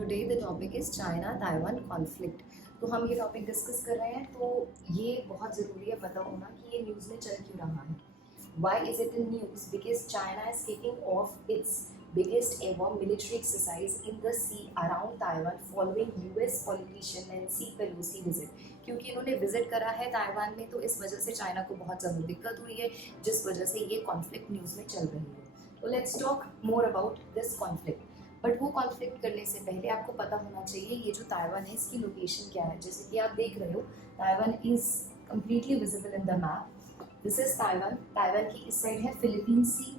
Today the topic is China Taiwan conflict. तो हम ये टॉपिक डिस्कस कर रहे हैं, तो ये बहुत ज़रूरी है पता होना कि ये न्यूज़ में चल क्यों रहा है। Why is it in news? Because China is kicking off its biggest ever military exercise in the sea around Taiwan following US politician Nancy Pelosi visit। क्योंकि इन्होंने विजिट करा है ताइवान में, तो इस वजह से चाइना को बहुत ज़्यादा दिक्कत हुई है, जिस वजह से ये कॉन्फ्लिक्ट न्यूज़ में चल रही है। तो let's talk more about this conflict. But वो कॉन्फ्लिक्ट करने से पहले आपको पता होना चाहिए ये जो ताइवान है इसकी लोकेशन क्या है। जैसे कि आप देख रहे हो, Taiwan is completely visible in the map. This is Taiwan. Taiwan की इस साइड है फिलीपीन सी,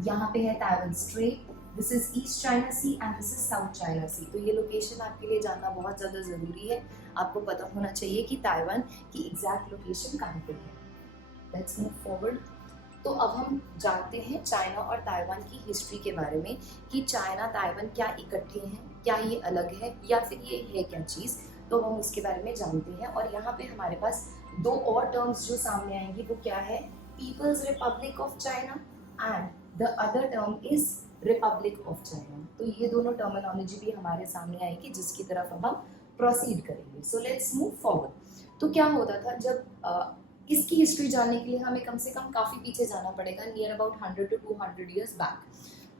यहाँ पे है Taiwan strait, this is east China sea and this is south China sea. तो ये लोकेशन आपके लिए जानना बहुत ज़्यादा ज़रूरी है। आपको पता होना चाहिए कि ताइवान की एग्जैक्ट लोकेशन कहाँ पे है। Let's move forward. तो अब हम जानते हैं चाइना और ताइवान की हिस्ट्री के बारे में कि चाइना ताइवान क्या इकट्ठे हैं, क्या ये अलग है, या फिर ये है क्या चीज़। तो हम उसके बारे में जानते हैं। और यहाँ पे हमारे पास दो और टर्म्स जो सामने आएंगी, वो क्या है? People's Republic of China and the other term is Republic of China. तो ये दोनों टर्मिनोलॉजी भी हमारे सामने आएगी, जिसकी तरफ अब हम प्रोसीड करेंगे। So let's move forward. तो क्या होता था जब इसकी हिस्ट्री जानने के लिए हमें कम से कम काफ़ी पीछे जाना पड़ेगा, near about 100 to 200 years back.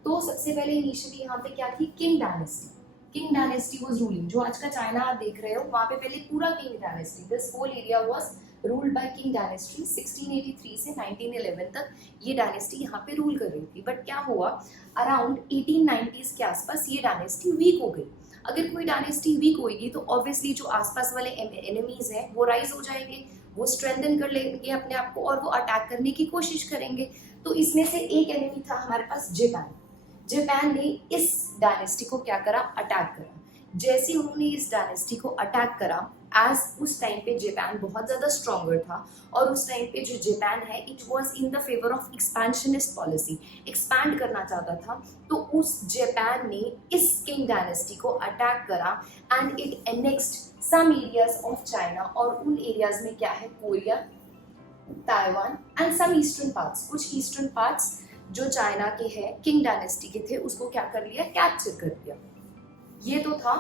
तो सबसे पहले इनिशियली यहाँ पे क्या थी? King dynasty. King dynasty was ruling. जो आज का चाइना आप देख रहे हो, वहाँ पे पहले पूरा Qing dynasty, this whole area was ruled by Qing dynasty. 1683 से 1911 तक ये डायनेस्टी यहाँ पे रूल कर रही थी। बट क्या हुआ, अराउंड 1890s के आसपास ये डायनेस्टी वीक हो गई। अगर कोई डायनेस्टी वीक होगी तो ऑब्वियसली जो आसपास वाले एनिमीज हैं वो राइज हो जाएंगे, वो स्ट्रेंथन कर लेंगे अपने आप को और वो अटैक करने की कोशिश करेंगे। तो इसमें से एक एनिमी था हमारे पास जापान। जापान ने इस डायनेस्टी को क्या करा? अटैक करा। जैसे उन्होंने इस डायनेस्टी को अटैक करा, एज उस टाइम पे जापान बहुत ज़्यादा स्ट्रॉन्गर था, और उस टाइम पे जो जापान है it was in the favour of expansionist policy, expand करना चाहता था। तो उस जापान ने इस किंग डायनेस्टी को अटैक करा and it annexed some areas of China. और उन एरियाज में क्या है? Korea, Taiwan and some eastern parts. कुछ ईस्टर्न पार्ट्स जो चाइना के हैं, किंग डायनेस्टी के थे, उसको क्या कर लिया? कैप्चर कर लिया। ये तो था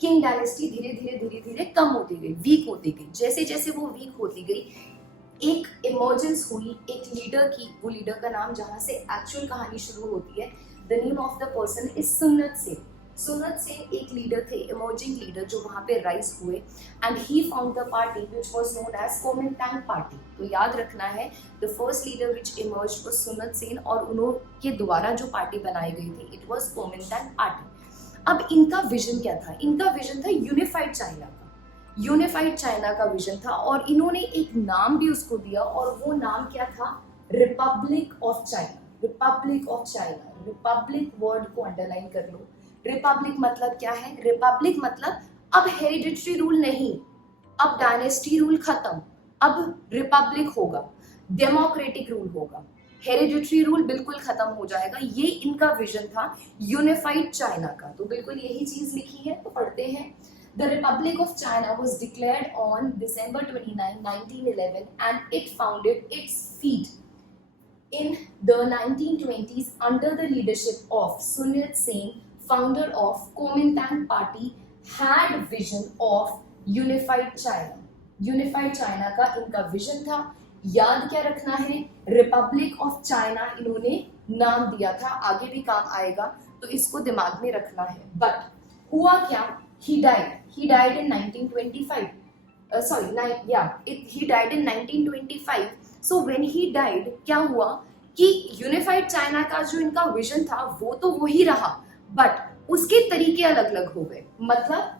किंग डायनेस्टी। धीरे धीरे कम होती गई, वीक होती गई। जैसे जैसे वो वीक होती गई, एक इमर्जेंस हुई एक लीडर की। वो लीडर का नाम, जहाँ से एक्चुअल कहानी शुरू होती है, the name of the person is Sun Yat Sen. Soon Yat Sen एक लीडर थे, इमर्जिंग लीडर, जो वहाँ पे राइज हुए and he found the party which was known as Kuomintang party. तो याद रखना है, the first leader which emerged was Sun Yat Sen, और उनके द्वारा जो पार्टी बनाई गई थी इट वाज कोमिंतांग पार्टी। अब इनका विजन क्या था? इनका विजन था यूनिफाइड चाइना का। यूनिफाइड चाइना का विजन था, और इन्होंने एक नाम भी उसको दिया, और वो नाम क्या था? Republic of China. Republic of China. Republic word को अंडरलाइन कर लो। रिपब्लिक मतलब क्या है? रिपब्लिक मतलब अब हेरिडिटरी रूल नहीं, अब डायनेस्टी रूल खत्म, अब रिपब्लिक होगा, डेमोक्रेटिक रूल होगा, हेरिडिटरी रूल बिल्कुल खत्म हो जाएगा। ये इनका विजन था यूनिफाइड चाइना का। तो बिल्कुल यही चीज लिखी है, तो पढ़ते हैं। The Republic of China was declared on December 29, 1911 and it founded its feet in the 1920s under the leadership of Sun Yat-sen, founder of Kuomintang party, had vision of unified China। Unified China का इनका vision था। याद क्या रखना है? Republic of China इन्होंने नाम दिया था, आगे भी काम आएगा, तो इसको दिमाग में रखना है। बट हुआ क्या? He died in 1925। he died in 1925। so when he died, क्या हुआ कि यूनिफाइड चाइना का जो इनका विजन था वो तो वही रहा, बट उसके तरीके अलग अलग हो गए। मतलब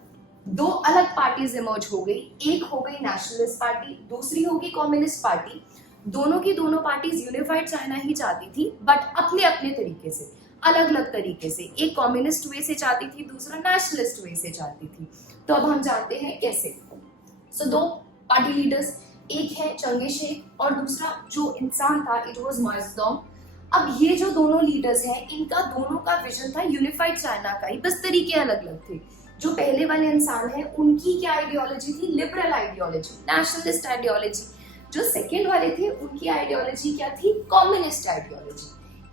दो अलग पार्टीज इमर्ज हो गई। एक हो गई नेशनलिस्ट पार्टी, दूसरी होगी कम्युनिस्ट पार्टी। दोनों की दोनों पार्टीज यूनिफाइड चाइना ही चाहती थी, बट अपने अपने तरीके से, अलग अलग तरीके से। एक कम्युनिस्ट वे से चाहती थी, दूसरा नेशनलिस्ट वे से चाहती थी। तो अब हम जानते हैं कैसे। सो दो पार्टी लीडर्स, एक है चंगे शेख और दूसरा जो इंसान था इट वाज माओ जेडोंग। अब ये जो दोनों लीडर्स हैं, इनका दोनों का विजन था यूनिफाइड चाइना का ही, बस तरीके अलग अलग थे। जो पहले वाले इंसान हैं उनकी क्या आइडियोलॉजी थी? Liberal ideology, nationalist ideology. जो सेकेंड वाले थे उनकी आइडियोलॉजी क्या थी? Communist ideology.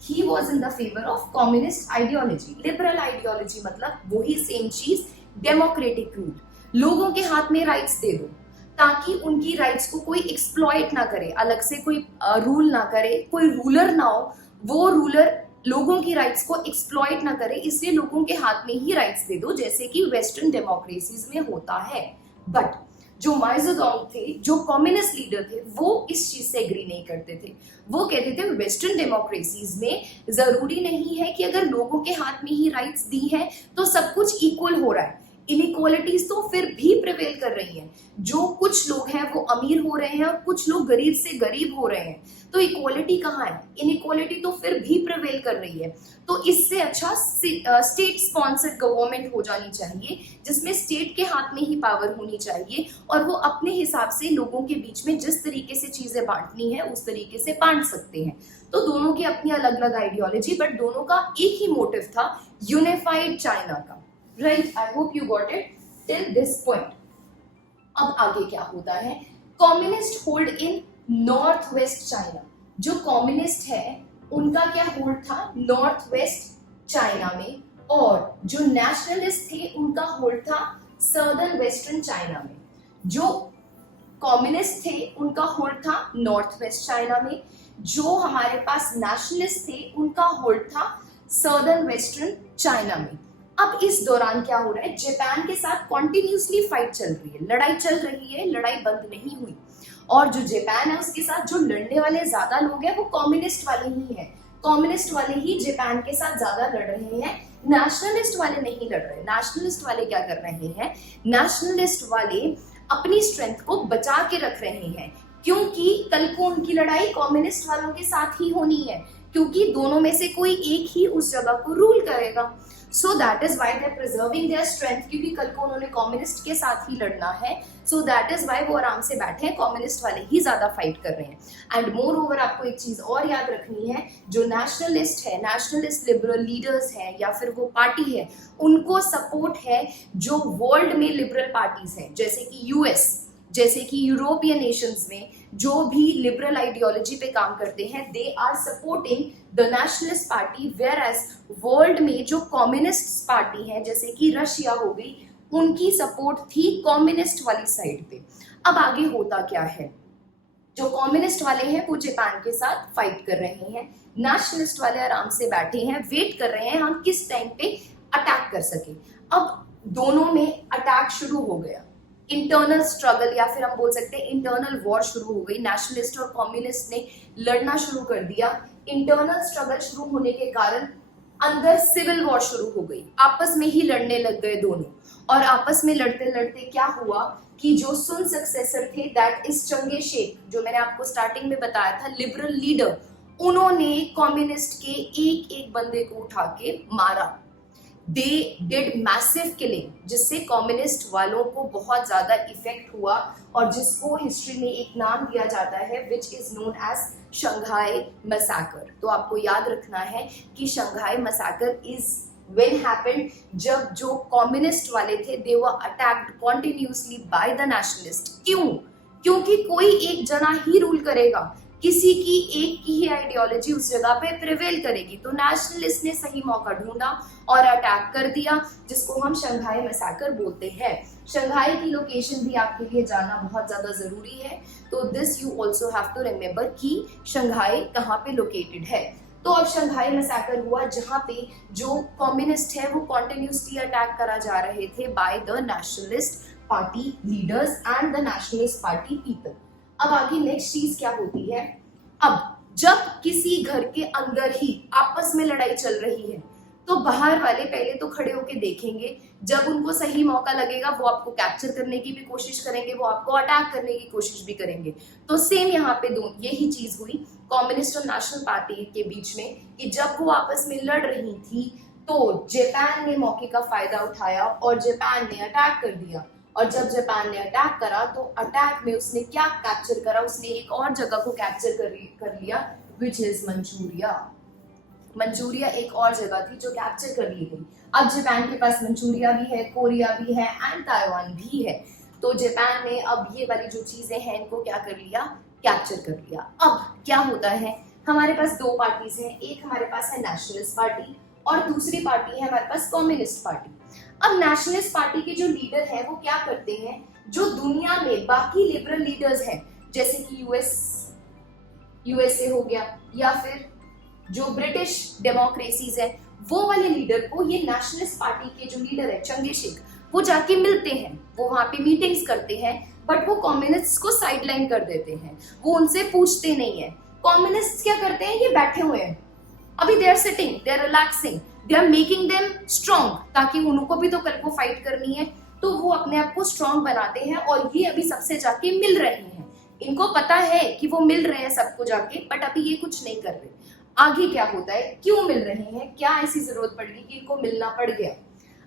he was in the favor of communist ideology. Liberal ideology मतलब वही सेम चीज, डेमोक्रेटिक रूल, लोगों के हाथ में राइट्स दे दो ताकि उनकी राइट्स को कोई एक्सप्लॉइट ना करे, अलग से कोई रूल ना करे, कोई रूलर ना हो, वो रूलर लोगों की राइट्स को एक्सप्लॉइट ना करे, इसलिए लोगों के हाथ में ही राइट्स दे दो, जैसे कि वेस्टर्न डेमोक्रेसीज में होता है। बट जो माओजेडोंग थे, जो कम्युनिस्ट लीडर थे, वो इस चीज से एग्री नहीं करते थे। वो कहते थे वेस्टर्न डेमोक्रेसीज में जरूरी नहीं है कि अगर लोगों के हाथ में ही राइट्स दी है तो सब कुछ इक्वल हो रहा है, इनइक्वालिटीज तो फिर भी प्रिवेल कर रही हैं, जो कुछ लोग हैं वो अमीर हो रहे हैं और कुछ लोग गरीब से गरीब हो रहे हैं, तो इक्वालिटी कहाँ है, इनइक्वालिटी तो फिर भी प्रिवेल कर रही है। तो इससे अच्छा स्टेट स्पॉन्सर्ड गवर्नमेंट हो जानी चाहिए, जिसमें स्टेट के हाथ में ही पावर होनी चाहिए और वो अपने हिसाब से लोगों के बीच में जिस तरीके से चीजें बांटनी है उस तरीके से बांट सकते हैं। तो दोनों की अपनी अलग अलग आइडियोलॉजी, बट दोनों का एक ही मोटिव था, यूनिफाइड चाइना का। Right, I hope you got it till this point. अब आगे क्या होता है, communist hold in north west China. जो कम्युनिस्ट है उनका क्या होल्ड था, नॉर्थ वेस्ट चाइना में, और जो नेशनलिस्ट थे उनका होल्ड था सदर्न वेस्टर्न चाइना में। जो कम्युनिस्ट थे उनका होल्ड था नॉर्थ वेस्ट चाइना में, जो हमारे पास नेशनलिस्ट थे उनका होल्ड था सदर्न वेस्टर्न चाइना में। अब इस दौरान क्या हो रहा है, जापान के साथ कॉन्टिन्यूसली फाइट चल रही है, लड़ाई चल रही है, लड़ाई बंद नहीं हुई। और जो जापान है उसके साथ जो लड़ने वाले ज्यादा लोग हैं वो कम्युनिस्ट वाले ही हैं, कम्युनिस्ट वाले ही जापान के साथ ज्यादा लड़ रहे हैं, नेशनलिस्ट वाले नहीं लड़ रहे। नेशनलिस्ट वाले क्या कर रहे हैं, नेशनलिस्ट वाले अपनी स्ट्रेंथ को बचा के रख रहे हैं, क्योंकि कल को उनकी लड़ाई कम्युनिस्ट वालों के साथ ही होनी है, क्योंकि दोनों में से कोई एक ही उस जगह को रूल करेगा। सो that is why they preserving their strength, क्योंकि कल को उन्होंने कम्युनिस्ट के साथ ही लड़ना है। सो दैट इज वाई वो आराम से बैठे हैं, कम्युनिस्ट वाले ही ज्यादा फाइट कर रहे हैं। एंड मोर ओवर आपको एक चीज और याद रखनी है, जो नेशनलिस्ट है, नेशनलिस्ट लिबरल लीडर्स हैं या फिर वो पार्टी है, उनको सपोर्ट है जो वर्ल्ड में लिबरल पार्टीज हैं, जैसे कि यूएस, जैसे कि यूरोपियन नेशंस में जो भी लिबरल आइडियोलॉजी पे काम करते हैं, they are supporting the nationalist party, whereas world में जो कम्युनिस्ट पार्टी है जैसे कि रशिया हो गई, उनकी सपोर्ट थी कम्युनिस्ट वाली साइड पे। अब आगे होता क्या है, जो कम्युनिस्ट वाले हैं वो जापान के साथ फाइट कर रहे हैं, नेशनलिस्ट वाले आराम से बैठे हैं, वेट कर रहे हैं हम किस टाइम पे अटैक कर सके। अब दोनों में अटैक शुरू हो गया, इंटरनल स्ट्रगल या फिर हम बोल सकते हैं इंटरनल वॉर शुरू हो गई, नेशनलिस्ट और कम्युनिस्ट ने लड़ना शुरू कर दिया। इंटरनल स्ट्रगल शुरू होने के कारण अंदर सिविल वॉर शुरू हो गई, आपस में ही लड़ने लग गए दोनों। और आपस में लड़ते लड़ते क्या हुआ कि जो सुन सक्सेसर थे, दैट इज चंगे शेख, जो मैंने आपको स्टार्टिंग में बताया था लिबरल लीडर, उन्होंने कम्युनिस्ट के एक एक बंदे को उठा के मारा। दे डिड मैसिव किलिंग, जिससे कम्युनिस्ट वालों को बहुत ज्यादा इफेक्ट हुआ और जिसको हिस्ट्री में एक नाम दिया जाता है which is known as Shanghai massacre. तो आपको याद रखना है कि Shanghai massacre is when happened, जब जो कम्युनिस्ट वाले थे they were attacked continuously by the nationalist. क्यों? क्योंकि कोई एक जना ही रूल करेगा, किसी की एक की ही आइडियोलॉजी उस जगह पे प्रिवेल करेगी। तो नेशनलिस्ट ने सही मौका ढूंढा और अटैक कर दिया, जिसको हम शंघाई मैसेकर बोलते हैं। शंघाई की लोकेशन भी आपके लिए जानना बहुत ज्यादा जरूरी है, तो this you also have to remember कि शंघाई कहाँ पे लोकेटेड है। तो अब शंघाई मैसेकर हुआ जहाँ पे जो कम्युनिस्ट है वो कॉन्टिन्यूसली अटैक करा जा रहे थे bye the nationalist party leaders and the nationalist party people. अब आगे नेक्स्ट चीज क्या होती है, अब जब किसी घर के अंदर ही आपस में लड़ाई चल रही है तो बाहर वाले पहले तो खड़े होके देखेंगे, जब उनको सही मौका लगेगा वो आपको कैप्चर करने की भी कोशिश करेंगे, वो आपको अटैक करने की कोशिश भी करेंगे। तो सेम यहाँ पे यही चीज हुई कम्युनिस्ट और नेशनल पार्टी के बीच में, कि जब वो आपस में लड़ रही थी तो जापान ने मौके का फायदा उठाया और जापान ने अटैक कर दिया। और जब जापान ने अटैक करा तो अटैक में उसने क्या कैप्चर करा, उसने एक और जगह को कैप्चर कर लिया विच इज मंचूरिया। मंचूरिया एक और जगह थी जो कैप्चर कर ली गई। अब जापान के पास मंचूरिया भी है, कोरिया भी है एंड ताइवान भी है। तो जापान ने अब ये वाली जो चीजें हैं इनको क्या कर लिया, कैप्चर कर लिया। अब क्या होता है, हमारे पास दो पार्टीज हैं, एक हमारे पास है नेशनलिस्ट पार्टी और दूसरी पार्टी है हमारे पास कम्युनिस्ट पार्टी। अब नेशनलिस्ट पार्टी के जो लीडर हैं वो क्या करते हैं, जो दुनिया में बाकी लिबरल लीडर्स हैं जैसे कि यूएसए हो गया या फिर जो ब्रिटिश डेमोक्रेसीज है, वो वाले लीडर को ये नेशनलिस्ट पार्टी के जो लीडर है चंगे शेख, वो जाके मिलते हैं, वो वहां पे मीटिंग्स करते हैं, बट वो कम्युनिस्ट को साइडलाइन कर देते हैं, वो उनसे पूछते नहीं है। कम्युनिस्ट क्या करते हैं, ये बैठे हुए हैं, अभी they are sitting, they are relaxing, they are making them strong, ताकि उनको भी तो कल को फाइट करनी है, तो वो अपने आप को स्ट्रॉन्ग बनाते हैं और ये अभी सबसे जाके मिल रहे हैं। इनको पता है कि वो मिल रहे हैं सबको जाके, बट अभी ये कुछ नहीं कर रहे। आगे क्या होता है, क्यों मिल रहे हैं, क्या ऐसी जरूरत पड़ गई कि इनको मिलना पड़ गया।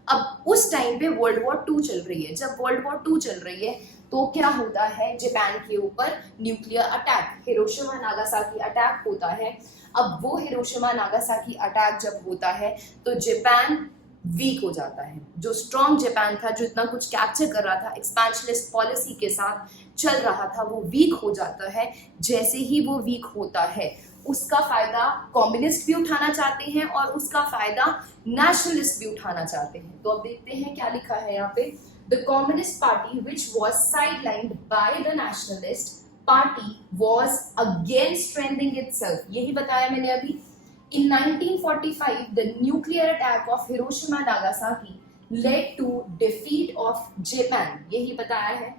अब उस टाइम पे वर्ल्ड वॉर 2 चल रही है, जब वर्ल्ड वॉर 2 चल रही है तो क्या होता है, जापान के ऊपर nuclear attack, Hiroshima Nagasaki attack होता है। अब वो हिरोशिमा नागासाकी अटैक जब होता है तो जापान वीक हो जाता है। जो स्ट्रॉन्ग जापान था, जो इतना कुछ कैप्चर कर रहा था, एक्सपेंशनिस्ट पॉलिसी के साथ चल रहा था, वो वीक हो जाता है। जैसे ही वो वीक होता है, उसका फायदा कम्युनिस्ट भी उठाना चाहते हैं और उसका फायदा नेशनलिस्ट भी उठाना चाहते हैं। तो अब देखते हैं क्या लिखा है यहाँ पे, the communist party which was sidelined bye the nationalist party was again strengthening itself. यही बताया मैंने अभी। In 1945, the nuclear attack of Hiroshima Nagasaki led to defeat of Japan. यही बताया है।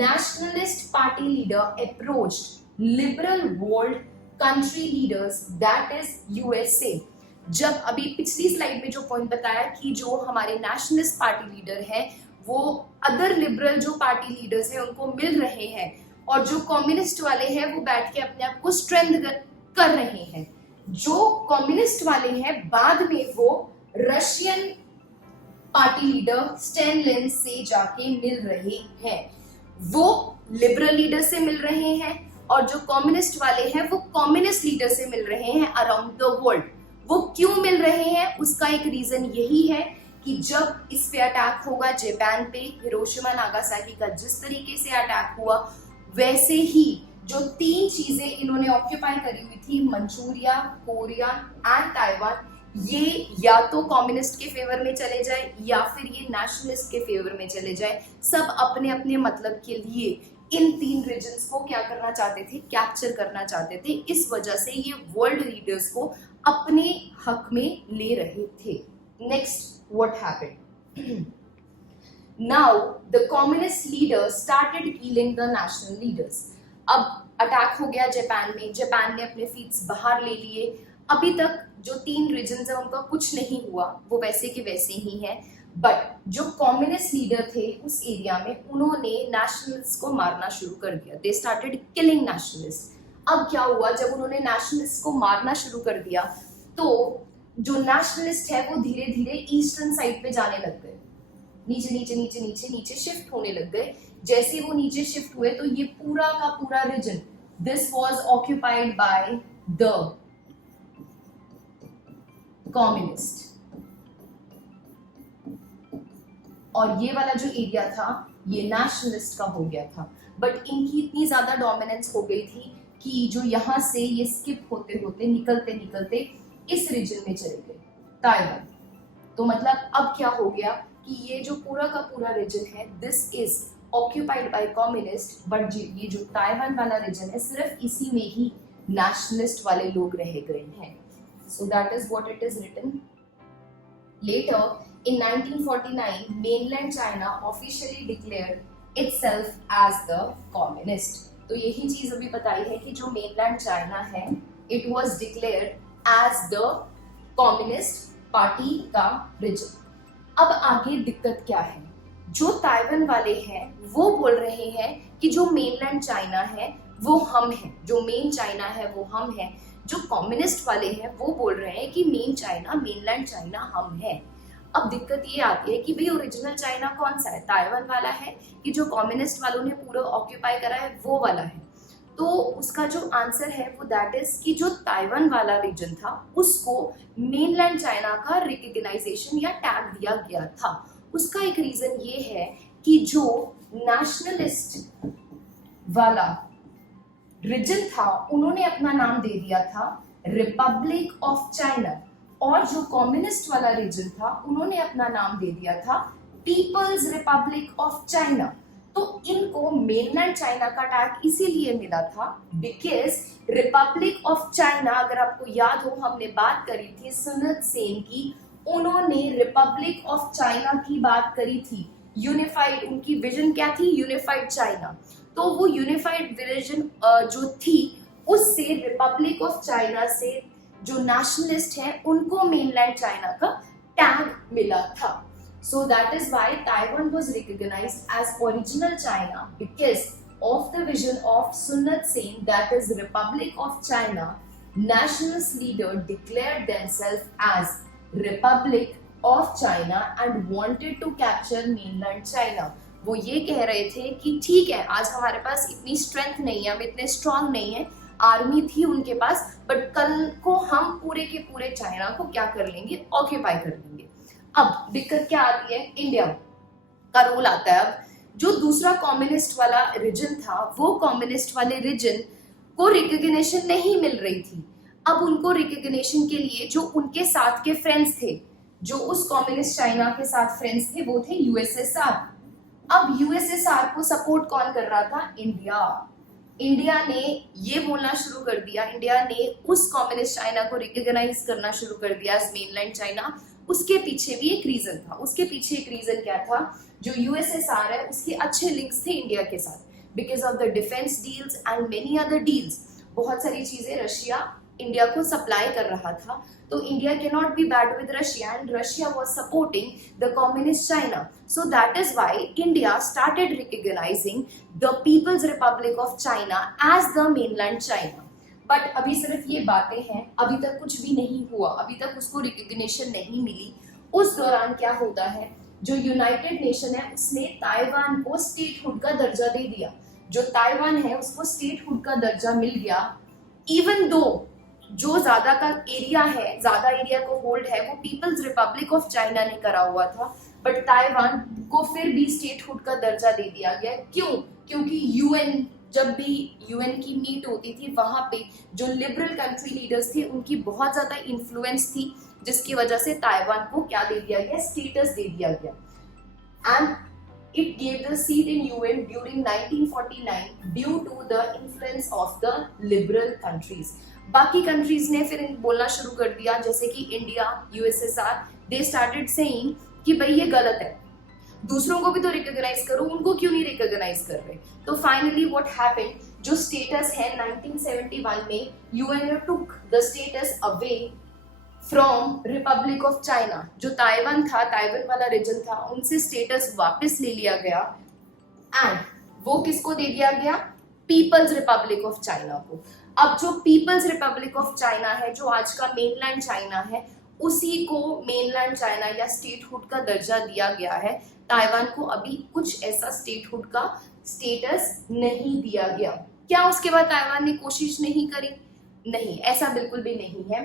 Nationalist party leader approached liberal world country leaders, that is USA. जब अभी पिछली स्लाइड में जो पॉइंट बताया कि जो हमारे नेशनलिस्ट पार्टी लीडर हैं वो अदर लिबरल जो पार्टी लीडर्स हैं उनको मिल रहे हैं, और जो कम्युनिस्ट वाले हैं वो बैठ के अपने आप को स्ट्रेंथ कर रहे हैं। जो कम्युनिस्ट वाले हैं बाद में वो रशियन पार्टी लीडर स्टैलिन से जाके मिल रहे हैं, वो लिबरल लीडर से मिल रहे हैं, और जो कम्युनिस्ट वाले हैं वो कम्युनिस्ट लीडर से मिल रहे हैं अराउंड द वर्ल्ड। वो क्यों मिल रहे हैं, उसका एक रीजन यही है कि जब इस पे अटैक होगा जापान पे, हिरोशिमा नागासाकी का जिस तरीके से अटैक हुआ, वैसे ही जो 3 चीजें इन्होंने ऑक्यूपाई करी हुई थी, मंचूरिया, कोरिया एंड ताइवान, ये या तो कम्युनिस्ट के फेवर में चले जाए या फिर ये नेशनलिस्ट के फेवर में चले जाए। सब अपने अपने मतलब के लिए इन 3 रीजन्स को क्या करना चाहते थे, कैप्चर करना चाहते थे। इस वजह से ये वर्ल्ड लीडर्स को अपने हक में ले रहे थे। Next what happened, now the communist leaders started killing the national leaders. अब अटैक हो गया जापान में, जापान ने अपने फीट्स बाहर ले लिए। अभी तक जो 3 रीजन्स है उनका कुछ नहीं हुआ, वो वैसे के वैसे ही हैं, बट जो कम्युनिस्ट लीडर थे उस एरिया में उन्होंने नेशनलिस्ट को मारना शुरू कर दिया। They started killing nationalist. अब क्या हुआ, जब उन्होंने नेशनलिस्ट को मारना शुरू कर दिया तो जो नेशनलिस्ट है वो धीरे धीरे ईस्टर्न साइड पे जाने लग गए, नीचे नीचे नीचे नीचे नीचे शिफ्ट होने लग गए। जैसे वो नीचे शिफ्ट हुए तो ये पूरा का पूरा region, this was occupied by the communist, और ये वाला जो एरिया था ये नेशनलिस्ट का हो गया था। बट इनकी इतनी ज्यादा डोमिनेंस हो गई थी कि जो यहाँ से ये स्किप होते होते निकलते निकलते इस रीजन में चले गए, ताइवान। तो मतलब अब क्या हो गया कि ये जो पूरा का पूरा रीजन है this is occupied by communist, but ये जो ताइवान वाला रीजन है सिर्फ इसी में ही नेशनलिस्ट वाले लोग रह गए हैं। So that is what it is written. Later, in 1949, mainland China officially declared itself as the communist. तो यही चीज अभी बताई है कि जो mainland China है, it was declared as the communist party का region. अब आगे दिक्कत क्या है, जो ताइवान वाले हैं वो बोल रहे हैं कि जो मेनलैंड चाइना है वो हम हैं, जो मेन चाइना है वो हम हैं। जो कम्युनिस्ट वाले हैं वो बोल रहे हैं कि मेन चाइना, मेनलैंड चाइना हम हैं। अब दिक्कत ये आती है कि भाई ओरिजिनल चाइना कौन सा है, ताइवान वाला है कि जो कम्युनिस्ट वालों ने पूरा ऑक्यूपाई करा है वो वाला है। तो उसका जो आंसर है वो दैट इज कि जो ताइवान वाला रीजन था उसको मेनलैंड चाइना का रिकग्नाइजेशन या टैग दिया गया था। उसका एक रीजन ये है कि जो नेशनलिस्ट वाला रीजन था उन्होंने अपना नाम दे दिया था रिपब्लिक ऑफ चाइना, और जो कम्युनिस्ट वाला रीजन था उन्होंने अपना नाम दे दिया था पीपल्स रिपब्लिक ऑफ चाइना। तो इनको मेनलैंड चाइना का टैग इसीलिए मिला था बिकॉज रिपब्लिक ऑफ चाइना, अगर आपको याद हो हमने बात करी थी सुन यत सेन की, उन्होंने रिपब्लिक ऑफ चाइना की बात करी थी। यूनिफाइड, उनकी विजन क्या थी? Unified China. तो वो यूनिफाइड विजन जो थी उससे रिपब्लिक ऑफ चाइना से जो नेशनलिस्ट हैं उनको मेनलैंड चाइना का टैग मिला था। So that is why Taiwan was recognized as original China because of the vision of Sun Yat-sen, that is Republic of China. Nationalist leader declared themselves as Republic of China and wanted to capture mainland China. वो ये कह रहे थे कि ठीक है आज हमारे पास इतनी स्ट्रेंथ नहीं है, हम इतने स्ट्रांग नहीं है, आर्मी थी उनके पास, बट कल को हम पूरे के पूरे चाइना को क्या कर लेंगे? ऑक्यूपाई कर लेंगे। अब दिक्कत क्या आती है? इंडिया का रोल आता है। अब जो दूसरा कम्युनिस्ट वाला रीजन था वो कम्युनिस्ट वाले रीजन को रिकॉग्निशन नहीं मिल रही थी। अब उनको रिकॉग्निशन के लिए जो उनके साथ के फ्रेंड्स थे, जो उस कम्युनिस्ट चाइना के साथ फ्रेंड्स थे, वो थे यूएसएसआर। अब यूएसएसआर को सपोर्ट कौन कर रहा था? इंडिया। इंडिया ने ये बोलना शुरू कर दिया, इंडिया ने उस कम्युनिस्ट चाइना को रिकॉग्नाइज करना शुरू कर दिया एज मेनलैंड चाइना। उसके पीछे भी एक रीजन था। उसके पीछे एक रीजन क्या था? जो यूएसएसआर है उसके अच्छे लिंक्स थे इंडिया के साथ because of the defence deals and many other deals. बहुत सारी चीजें रशिया इंडिया को सप्लाई कर रहा था, तो India can not be bad with Russia and Russia was supporting the communist China. So that is why India started recognising the People's Republic of China as the mainland China. But अभी सिर्फ ये बातें हैं, अभी तक कुछ भी नहीं हुआ, अभी तक उसको रिकॉग्निशन नहीं मिली। उस दौरान क्या होता है? जो यूनाइटेड नेशन है उसने ताइवान को स्टेटहुड का दर्जा दे दिया। जो ताइवान है उसको स्टेटहुड का दर्जा मिल गया, इवन दो जो ज्यादा का एरिया है, ज्यादा एरिया को होल्ड है वो पीपल्स रिपब्लिक ऑफ चाइना ने करा हुआ था, बट ताइवान को फिर भी स्टेटहुड का दर्जा दे दिया गया। क्यों? क्योंकि यूएन, जब भी यूएन की मीट होती थी वहां पे जो लिबरल कंट्री लीडर्स थे उनकी बहुत ज्यादा इन्फ्लुएंस थी, जिसकी वजह से ताइवान को क्या दे दिया गया? स्टेटस दे दिया गया। And it gave the seat in UN during 1949 due to the influence of the liberal countries. बाकी कंट्रीज ने फिर बोलना शुरू कर दिया, जैसे कि India, USSR, they started saying कि भाई ये गलत है, दूसरों को भी तो रिकॉग्नाइज करो, उनको क्यों नहीं रिकॉग्नाइज कर रहे? तो फाइनली व्हाट हैपेंड, जो स्टेटस है 1971 में UN took the status away from Republic of China. जो ताइवान था, ताइवान वाला रीजन था, उनसे स्टेटस वापस ले लिया गया एंड वो किसको दे दिया गया? पीपल्स रिपब्लिक ऑफ चाइना को। अब जो पीपल्स रिपब्लिक ऑफ चाइना है, जो आज का मेनलैंड चाइना है, उसी को मेनलैंड चाइना या स्टेटहुड का दर्जा दिया गया है। ताइवान को अभी कुछ ऐसा स्टेटहुड का स्टेटस नहीं दिया गया। क्या उसके बाद ताइवान ने कोशिश नहीं करी? नहीं, ऐसा बिल्कुल भी नहीं है।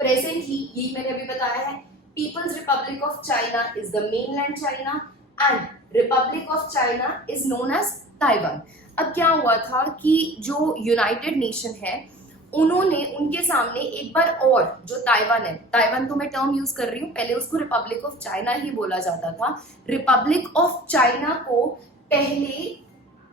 प्रेजेंटली यही मैंने अभी बताया है, People's Republic of China is the mainland China and Republic of China is known as Taiwan. अब क्या हुआ था कि जो यूनाइटेड नेशन है उन्होंने उनके सामने एक बार और, जो ताइवान है, ताइवान तो मैं टर्म यूज कर रही हूँ, पहले उसको रिपब्लिक ऑफ चाइना ही बोला जाता था। रिपब्लिक ऑफ चाइना को पहले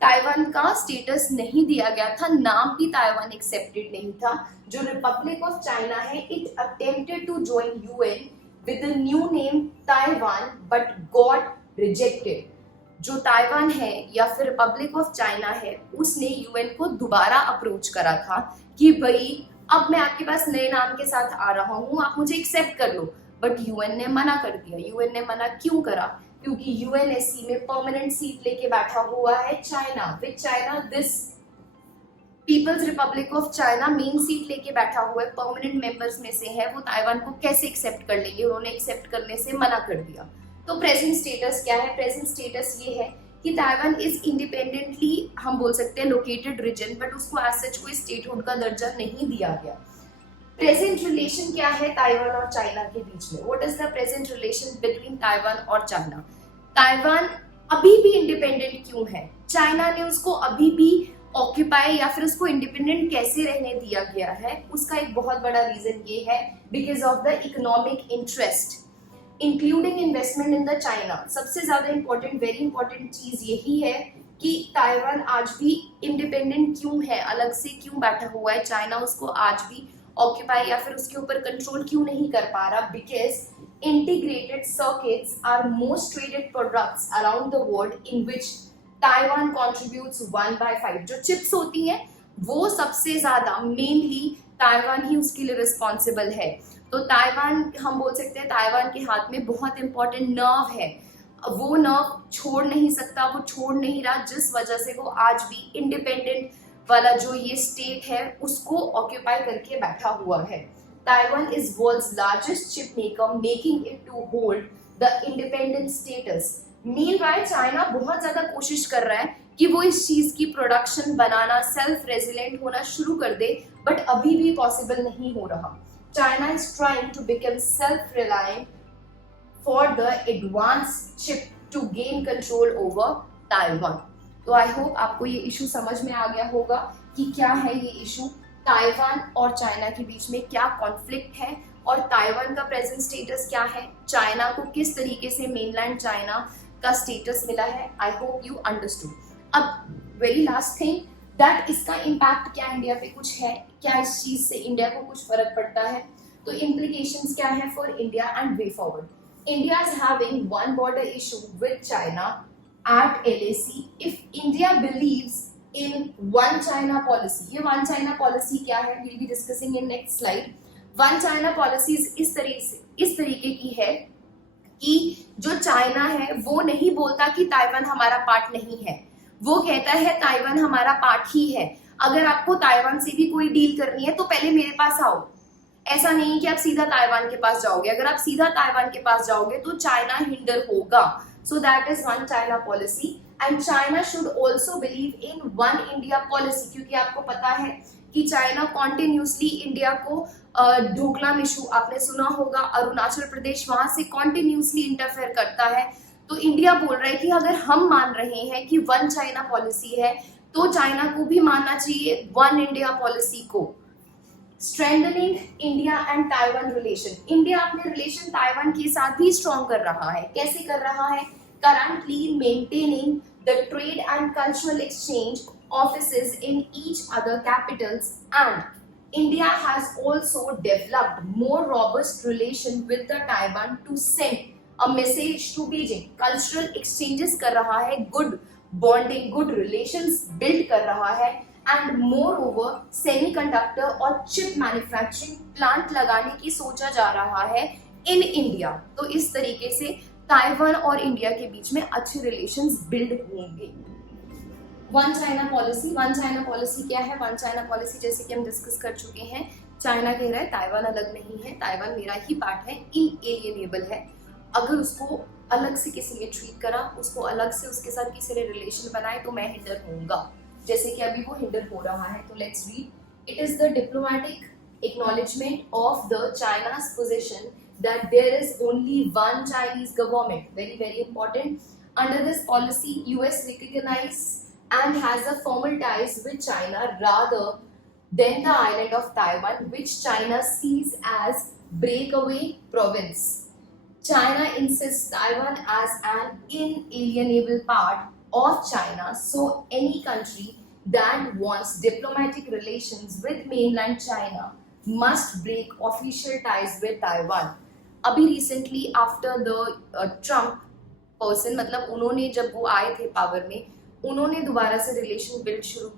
ताइवान का स्टेटस नहीं दिया गया था, नाम भी ताइवान एक्सेप्टेड नहीं था। जो रिपब्लिक ऑफ चाइना है, it attempted to join UN with the new name Taiwan but got rejected. जो ताइवान है या फिर रिपब्लिक ऑफ चाइना है, उसने यूएन को दोबारा अप्रोच करा था कि भाई अब मैं आपके पास नए नाम के साथ आ रहा हूँ, आप मुझे एक्सेप्ट कर लो, बट यूएन ने मना कर दिया। यूएन ने मना क्यों करा? क्योंकि यूएनएससी में परमानेंट सीट लेके बैठा हुआ है China. With China this People's Republic of China main seat लेके बैठा हुआ है, परमानेंट मेंबर्स में से है, वो ताइवान को कैसे एक्सेप्ट कर लेंगे? उन्होंने एक्सेप्ट करने से मना कर दिया। तो प्रेजेंट स्टेटस क्या है? प्रेजेंट स्टेटस ये है कि ताइवान इज इंडिपेंडेंटली, हम बोल सकते हैं, लोकेटेड रीजन, बट उसको एज सच कोई स्टेटहुड का दर्जा नहीं दिया गया। प्रेजेंट रिलेशन क्या है ताइवान और चाइना के बीच में? What is the present relation between Taiwan और चाइना? ताइवान अभी भी इंडिपेंडेंट क्यों है? चाइना ने उसको अभी भी ऑक्यूपाई या फिर उसको इंडिपेंडेंट कैसे रहने दिया गया है, उसका एक बहुत बड़ा रीजन ये है because of the economic interest including investment in the China. सबसे ज्यादा इंपॉर्टेंट, वेरी इंपॉर्टेंट चीज यही है कि ताइवान आज भी इंडिपेंडेंट क्यों है, अलग से क्यों बैठा हुआ है, चाइना उसको आज भी ऑक्यूपाई या फिर उसके ऊपर कंट्रोल क्यों नहीं कर पा रहा, because integrated circuits are most traded products around the world in which Taiwan contributes 1/5। जो चिप्स होती हैं वो सबसे ज्यादा मेनली ताइवान ही उसके लिए रिस्पॉन्सिबल है। तो ताइवान, हम बोल सकते हैं ताइवान के हाथ में बहुत इंपॉर्टेंट नर्व है, वो नर्व छोड़ नहीं सकता, वो छोड़ नहीं रहा, जिस वजह से वो आज भी इंडिपेंडेंट वाला जो ये स्टेट है उसको ऑक्यूपाई करके बैठा हुआ है। Taiwan is world's largest chip maker, making it to hold the independent status. Meanwhile China बहुत ज्यादा कोशिश कर रहा है कि वो इस चीज की प्रोडक्शन बनाना, सेल्फ रेजिलेंट होना शुरू कर दे, बट अभी भी पॉसिबल नहीं हो रहा। China is trying to become self reliant for the advanced chip to gain control over Taiwan. तो आई होप आपको ये इशू समझ में आ गया होगा कि क्या है ये इशू, ताइवान और चाइना के बीच में क्या कॉन्फ्लिक्ट है और ताइवान का प्रेजेंट स्टेटस क्या है, चाइना को किस तरीके से मेनलैंड चाइना का स्टेटस मिला है। I hope you understood. अब वेरी लास्ट थिंग दैट इसका इम्पैक्ट क्या इंडिया पे कुछ है, क्या इस चीज से इंडिया को कुछ फर्क पड़ता है, तो इम्प्लीकेशंस क्या है for India and way forward. India is having one border issue with China at LAC. If India believes in one China policy, ये one China policy क्या है, we'll be discussing in next slide. One China policy इस तरीके की है कि जो China है वो नहीं बोलता कि ताइवान हमारा पार्ट नहीं है, वो कहता है ताइवान हमारा पार्ट ही है। अगर आपको ताइवान से भी कोई डील करनी है तो पहले मेरे पास आओ, ऐसा नहीं कि आप सीधा ताइवान के पास जाओगे। अगर आप सीधा ताइवान के पास जाओगे तो चाइना हिंडर होगा। सो that is one China policy and China should also believe in one India policy, क्योंकि आपको पता है कि चाइना कॉन्टिन्यूसली इंडिया को डोकलाम इशू आपने सुना होगा, अरुणाचल प्रदेश वहां से कॉन्टिन्यूसली इंटरफेयर करता है। तो इंडिया बोल रहा है कि अगर हम मान रहे हैं कि वन चाइना पॉलिसी है तो चाइना को भी मानना चाहिए वन इंडिया पॉलिसी को। Strengthening India and Taiwan relation, India अपने रिलेशन ताइवान के साथ भी स्ट्रॉन्ग कर रहा है। कैसे कर रहा है? Currently maintaining the trade and cultural exchange offices in each other capitals and India has also developed more robust relation with the Taiwan to send a message to Beijing. Cultural exchanges कर रहा है, good bonding, good relations build कर रहा है and moreover semiconductor और chip manufacturing plant लगाने की सोचा जा रहा है इन इंडिया। तो इस तरीके से ताइवान और इंडिया के बीच में अच्छे रिलेशंस बिल्ड होंगे। One China policy, one China policy क्या है? वन चाइना पॉलिसी जैसे कि हम डिस्कस कर चुके हैं, चाइना कह रहा है ताइवान अलग नहीं है, ताइवान मेरा ही पार्ट है, इनएलिएनेबल है। अगर उसको अलग से किसी ने ट्रीट करा, उसको अलग से उसके साथ किसी ने रिलेशन बनाए तो मैं हिंडर होऊंगा, जैसे कि अभी वो हिंडर हो रहा है। तो let's read. It is the diplomatic acknowledgement of the चाइना's position that there is only one Chinese government. Very, very important. Under this policy, US recognize and has a formal ties with China rather than the island of Taiwan, which China sees as breakaway province. China insists Taiwan as an inalienable part of China, so any country that wants diplomatic relations with mainland China must break official ties with Taiwan. अभी recently after the Trump person, मतलब उन्होंने जब वो आए थे power में, उन्होंने दोबारा से रिलेशन बिल्ड शुरू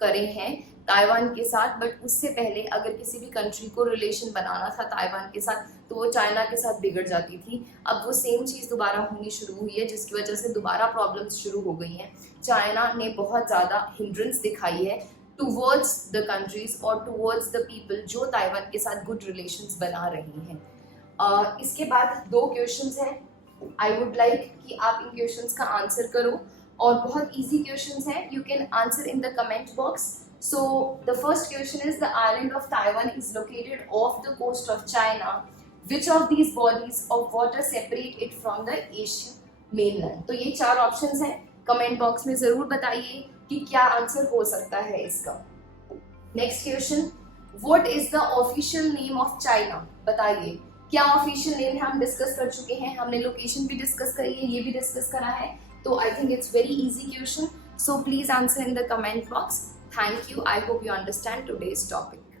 करे हैं ताइवान के साथ। बट उससे पहले अगर किसी भी कंट्री को रिलेशन बनाना था ताइवान के साथ तो वो चाइना के साथ बिगड़ जाती थी। अब वो सेम चीज़ दोबारा होनी शुरू हुई है, जिसकी वजह से दोबारा प्रॉब्लम्स शुरू हो गई हैं। चाइना ने बहुत ज़्यादा हिंड्रेंस दिखाई है टूवर्ड्स द कंट्रीज और टूवर्ड्स द पीपल जो ताइवान के साथ गुड रिलेशंस बना रही हैं। इसके बाद 2 क्वेश्चंस हैं। आई वुड लाइक कि आप इन क्वेश्चंस का आंसर करो और बहुत इजी क्वेश्चंस हैं, you can answer in the comment box. So the first question is, the island of Taiwan is located off the coast of China. Which of these bodies of water separate it from the Asian mainland? तो ये 4 options हैं, comment box में जरूर बताइए कि क्या answer हो सकता है इसका। Next question, what is the official name of China? बताइए क्या ऑफिशियल नेम है? हम डिस्कस कर चुके हैं, हमने लोकेशन भी डिस्कस करी है, ये भी डिस्कस करा है, तो I think it's very easy question, so please answer in the comment box. Thank you, I hope you understand today's topic.